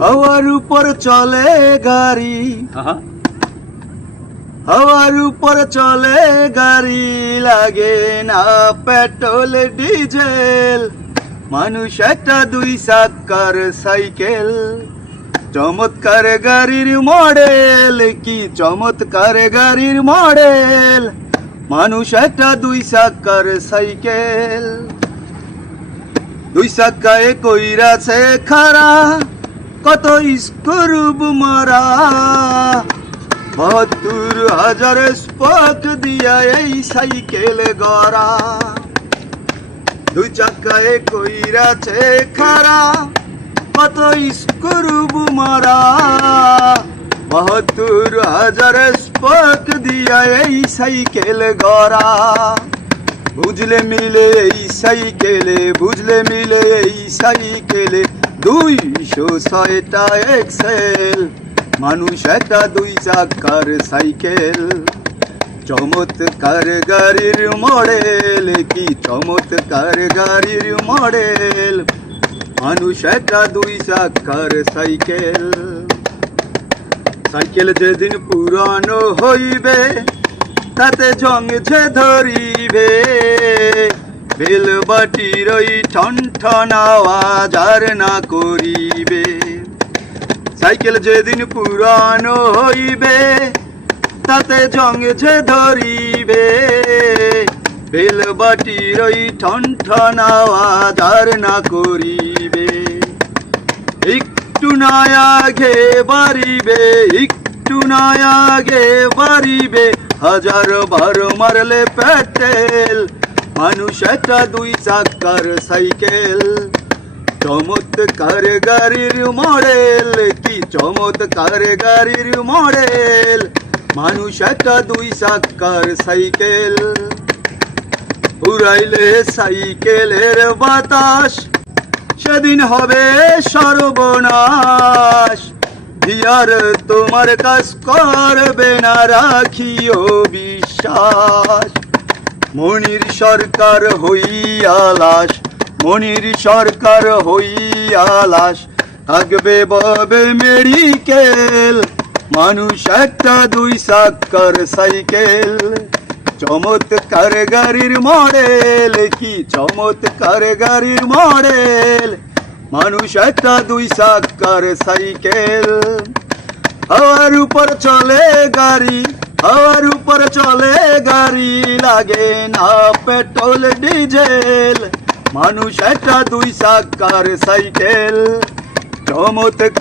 হাওয়ার উপর চলে গাড়ি। হাওয়ার উপর চলে গাড়ি লাগে না পেট্রোল ডিজেল। মানুষ একটা দুই চাকার সাইকেল। চমৎকার গাড়ির মডেল কি চমৎকার গাড়ির মডেল? মানুষ একটা দুই চাকার সাইকেল। দুই চাকায় কইরাছে খারা কত স্করুব মারা? বাহাত্তর হাজার স্পক দিয়া এই সাইকেল গড়া। দুই চাকায় কইরাছে খারা কত স্করুব মারা? বাহাত্তর হাজার স্পক দিয়া এই সাইকেল গড়া। বুঝলে মিলে এই সাইকেলে, বুঝলে মিলে এই সাইকেলে দুইশো ছয়টা এক্সেল মানুষ একটা দুই চাকার সাইকেল। চমৎকার গাড়ির মডেল, কি চমৎকার গাড়ির মডেল? মানুষ একটা দুই চাকার সাইকেল। সাইকেল যেদিন পুরানো হইবে, তাতে জং যে ধরিবে। বেল বাটির ওই ঠন আওয়াজ আর না করিবে। সাইকেল যেদিন পুরানো হইবে, তাতে জং যে ধরিবে। বেল বাটির ওই ঠন আওয়াজ আর না করিবে। একটু নয়া গে বাড়িবে, একটু নয়া গে বাড়িবে। হাজার বার মারলে পেটেল মানুষ একটা দুই চাকার সাইকেল। চমৎকার গাড়ির মডেল, কি চমৎকার গাড়ির মডেল। মানুষ একটা দুই চাকার সাইকেল। উড়াইলে সাইকেলের বাতাস, সেদিন হবে সর্বনাশ। হিয়ার তোমার কাজ করবে না, রাখিও বিশ্বাস। মনির সরকার হইয়া লাশ, মনির সরকার হইয়া লাশ। থাকবে ববে মেডিকেল, মানুষ একটা দুই চাক্কার সাইকেল। চমৎকার গাড়ির মডেল, কি চমৎকার গাড়ির মডেল? মানুষ একটা দুই চাক্কার সাইকেল। হাওয়ার উপর চলে গাড়ি হাওয়ার উপর চলে গাড়ি লাগে না পেট্রোল ডিজেল। মানুষ একটা দুই সাকার সাইকেল। চমৎকার